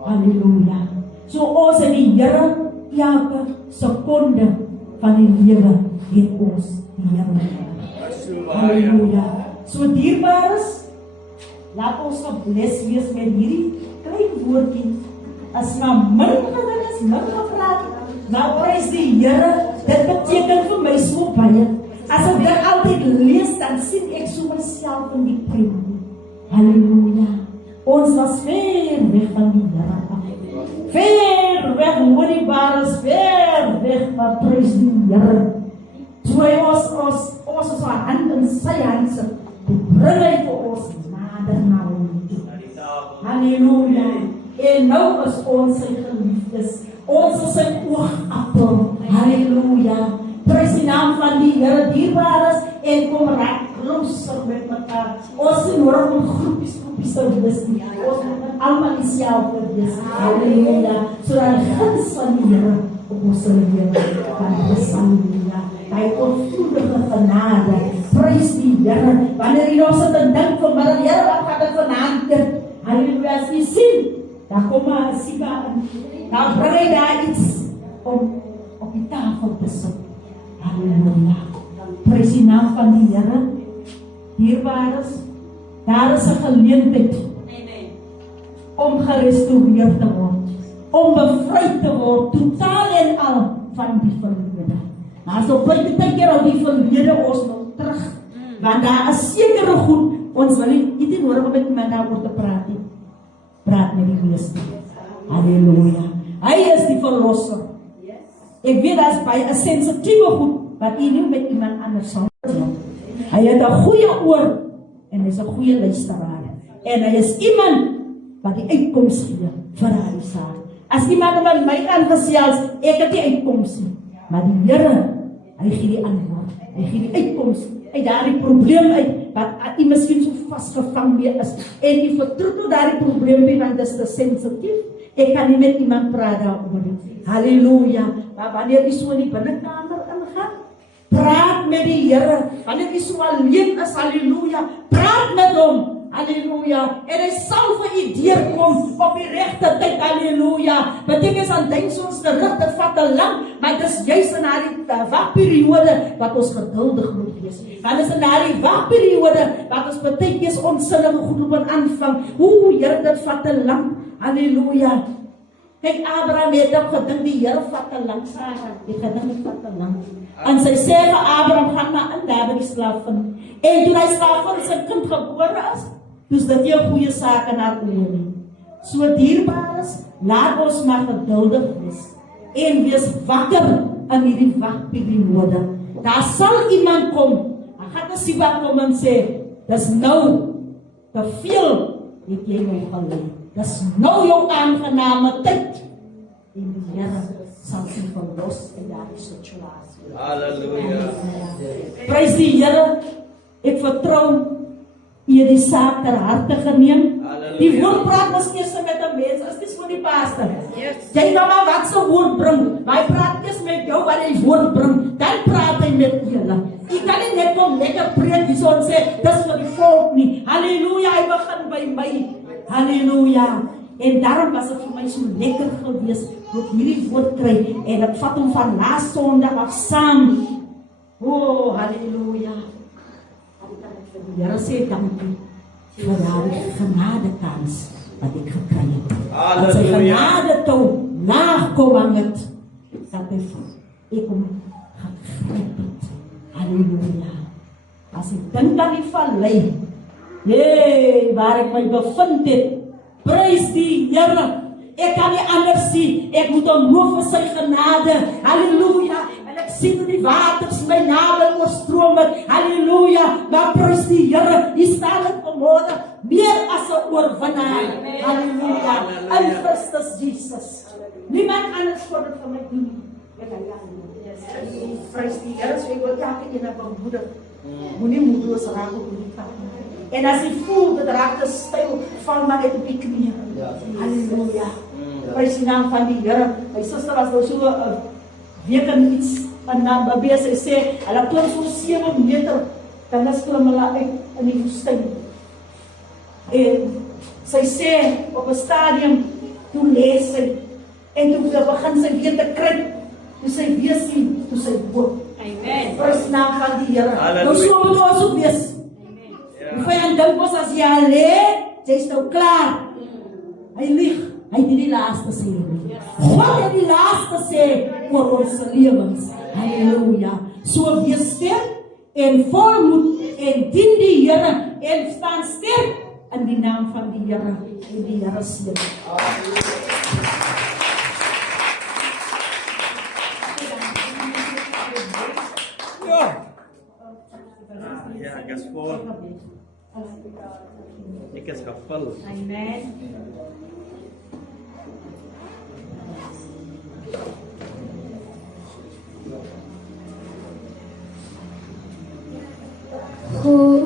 Halleluja. So ons en die Here elke sekonde van die lewe het ons die Here. Halleluja. So dierbaar is, laat ons gebless wees met hierdie klein woordjie. As maar min geding is, min gepraat, nou prys die Here, dit beteken vir my so baie. As ek dit altyd lees, dan sien ek so myself in die prentjie. Halleluja. Ons was ver weg van die Here af. Ver weg, Lodebar is ver weg, maar prys die Here. So hy ons is haar hand in sy hand sit, bring hy vir ons nader na hom toe. Halleluja. En nou is ons sy geliefdes. Ons is sy oogappel. Halleluja. Prys die naam van die Here, dierbaar is en kom raak closer met mekaar. Ons is nodig om groepies te wees nie. Ons moet allemaal dieselfde wees. Halleluja. Sodat die guns van die Here op ons lewe kan wees. Halleluja. Hy onvloedige genade. Prys die Here. Wanneer jy nog sit en dink vanmiddag, Here, wat gaat dit vanaand doen? Halleluja. As jy sien, dan kom maar een Sika in. Dan bring hy daar iets om op die tafel te sit. Halleluja. Prys die naam van die Here. Dierbaar is, daar is 'n geleentheid om gerestoreer te word, om bevry te word, totaal en al van die verlede. Maar as op baie keer al die verlede ons nog terug, want daar is sekere goed, ons wil nie nodig om met mekaar oor te praat nie. praat met die meeste. Halleluja. Hy is die verlosser. Ek weet dat is baie 'n sensitiewe goed wat jy nie met iemand anders sal doen. Hy het 'n goeie oor en hy is 'n goeie luisteraar. En hy is iemand wat die uitkoms gee vir haar saak. As iemand met my kan gesels, ek het die uitkoms nie. Maar die Here, hy gee die antwoord. Hy gee die uitkoms uit daardie probleem uit wat jy miskien so vasgevang mee is. En jy vertroetel daardie probleem nie, want dit is te sensitief. Ek kan nie met iemand praat daaroor nie. Halleluja. Maar wanneer jy so in die binnekamer ingaan, praat met die Here. Wanneer jy so alleen is, halleluja, praat met hom. Halleluja. En hy sal vir u deurkom op die regte tyd. Halleluja. Beteken aan dink ons terug, dit vat te lank, maar dit is juist in daardie wagperiode wat ons geduldig moet wees. Want is in daardie wagperiode wat ons baie keer onsinnige goed op aanvang. Here, dit vat te lank. Halleluja. Kijk, Abraham het ook gedink die Here vat te lank. Die gedink het vat te lank. En sy sê vir Abraham, gaan maar in daar by die slavin. En toe hy slavin sy kind gebore is, dus dit nie 'n goeie saak in haar oë nie. So dierbaar is, laat ons maar geduldig wees. En wees wakker in hierdie wagperiode. Daar sal iemand kom, hy gaan te sien wat kom en sê, dis nou, te veel het jy nou gelei. Dis nou jou aangename tyd. En die Here sal u verlos in daardie situasie. Halleluja. Prys die Here. Ek vertrou u het die saak ter harte geneem. Die woord praat mos eers met 'n mens, as dis vir die pastor. Jy nou maar wat se woord bring. Hy praat eers met jou wat hy woord bring. Dan praat hy met julle. Jy kan nie net kom lekker preek hier so en sê dis vir die volk nie. Halleluja, hy begin by my. Halleluja. En daarom was dit vir my so lekker gewees dat hierdie woord kry en ek vat hom van laas Sondag af saam. Halleluja. Die Here sê dankie vir daardie genadekans wat ek gekry het. Dat sy genade toe nagekom aan het. Dat ek hom gegryp het. Halleluja. As ek dink aan die vallei, waar ek my bevind het, prys die Here. Ek kan nie anders sien. Ek moet hom loof vir sy genade. Halleluja. En ek sien hoe die waters my navel oorstroom het. Halleluja. Maar prys die Here. Hier staan ek vanmorgen meer as 'n oorwinnaar. Halleluja. In Christus Jesus. Niemand anders kon dit vir my doen. Ek kan nie. Prys die Here. So ek wil elke een bemoedig. Moenie moedeloos raak op die pad. En as jy voel dat raak te styl, val maar net op die knieë. Halleluja. Prys die naam van die Here. My suster was nou so 'n week en iets en dan besig sê, hulle klim so 7 meter, dan is klim hulle uit in die woestyn. En sy sê op 'n stadium, toe lees sy, en toe begin sy weer te kruip, toe sy weer sien, toe sy hoop. Amen. Prys die naam van die Here. Halleluja. Nou so moet ons ook wees. Die vyand dink mos as jy alleen, jy's nou klaar. Hy lieg, hy het nie die laaste sê nie. God het die laaste sê oor ons lewens. Halleluja. So wees sterk en volmoed en dien die Here en staan sterk in die naam van die Here en die Here seën. Ja, ek is vol. Ek is gevul. Amen. God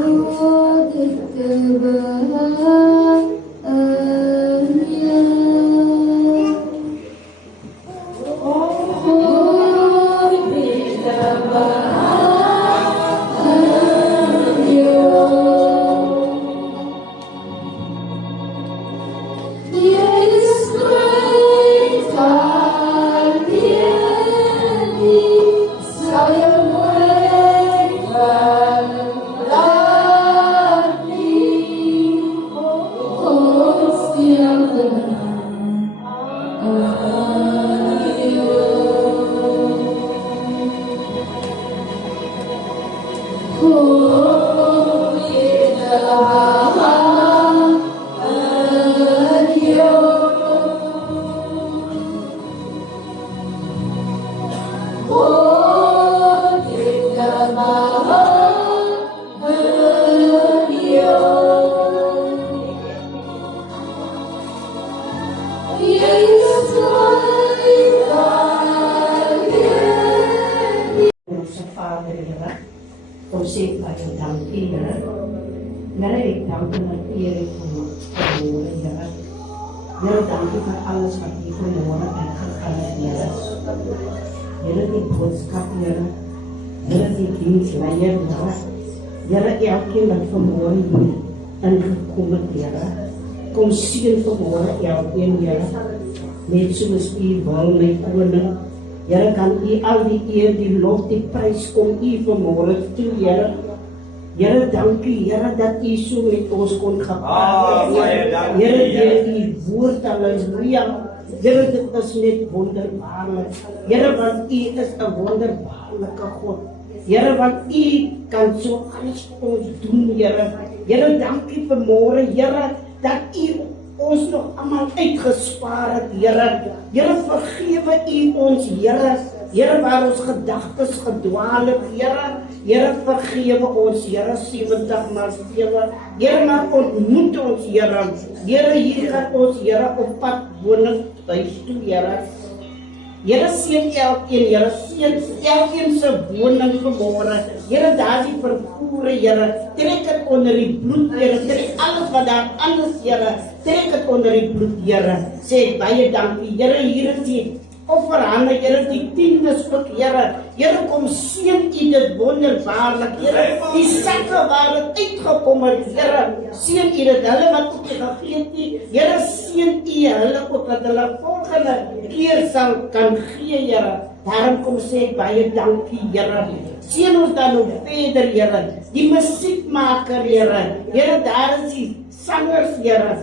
Love me. Sa Vader, Heere, kom sê baie dankie, Heere. Here, ek dank U dat U het verhoor, Heere. Here, dankie vir alles wat U vanmôre uitgegaan het, Heere. Here, die boodskap, Heere. Here, die diensleier, Heere. Here, elkeen wat vanmôre hier ingekom het, Heere. Kom seën vanmôre elkeen, Heere. Net soos U wil, my koning. Here, kan U al die eer, die lof, die prys kom U vanmôre toe, Here. Here, dankie, Here, dat U so met ons kon gepraat het. Here, deur U woord, halleluja. Here, dit is net wonderbaarlik. Here, want U is 'n wonderbaarlike God. Here, want U kan so alles vir ons doen, Here. Here, dankie vanmôre, Here, dat U ons nog allemaal uitgespaar het, Here. Here, vergewe U ons, Here. Here, waar ons gedagtes gedwaal het, Here. Here, vergewe ons, Here, 70 maal 7. Here, maar ontmoet ons, Here. Here, hier gaan ons, Here, op pad woning huis toe, Here. Here, seën elkeen, Here, seën elkeen se woning vanmôre. Here, daar die vervoere, Here, trek dit onder die bloed, Here, trek alles wat daar anders, Here, trek dit onder die bloed, Here. Sê baie dankie, Here, hier is die offerhande, Here, die tiendes ook, Here. Here, kom seën U dit wonderbaarlik, Here. Die sakke waar dit uitgekom het, Here, seën U dit, hulle wat ook nie gegeet nie, Here, seën U hulle ook, dat hulle volgende keer sal kan gee, Here. Daarom kom sê ek baie dankie, Here. Seën ons dan ook verder, Here. Die musiekmaker, Here. Here, daar is die sangers, Here.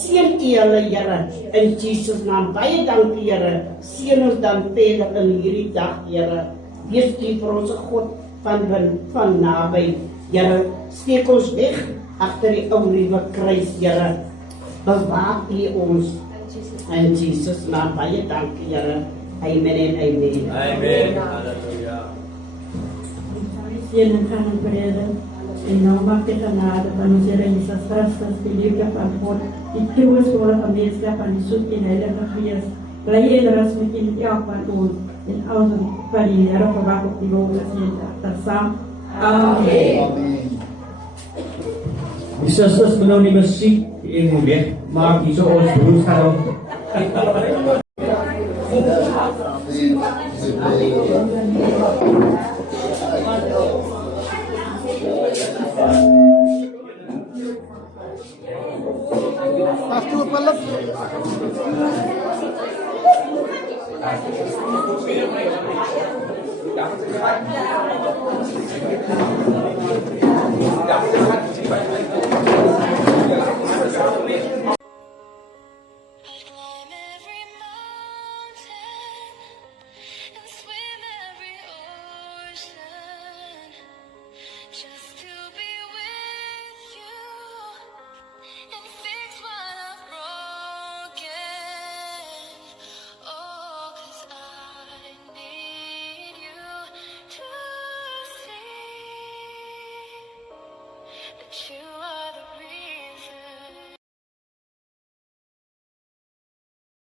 Seën U hulle, Here. In Jesus naam, baie dankie, Here. Seën ons dan verder in hierdie dag, Here. Wees U vir ons God van naby, Here. Steek ons weg agter die ou nuwe kruis, Here. Bewaak U ons. In Jesus naam, baie dankie, Here. Amen en amen. Amen. Hallelujah. Seën en gaan in vrede. En nou mag de genade van onze Heer Jezus Christus, de liefde van God, die troostvolle gemeenschap van die zoet en heilige Geest, blij en rust met in elk van ons, en alles van die Heer verwacht op die wolken achter saam. Amen. Die susters moet nou die musiek en wegmaak, die so ons broers gaan op. Climb every mountain and swim every ocean just to be with you and fix what I've broken. Oh, 'cause I need you to see that you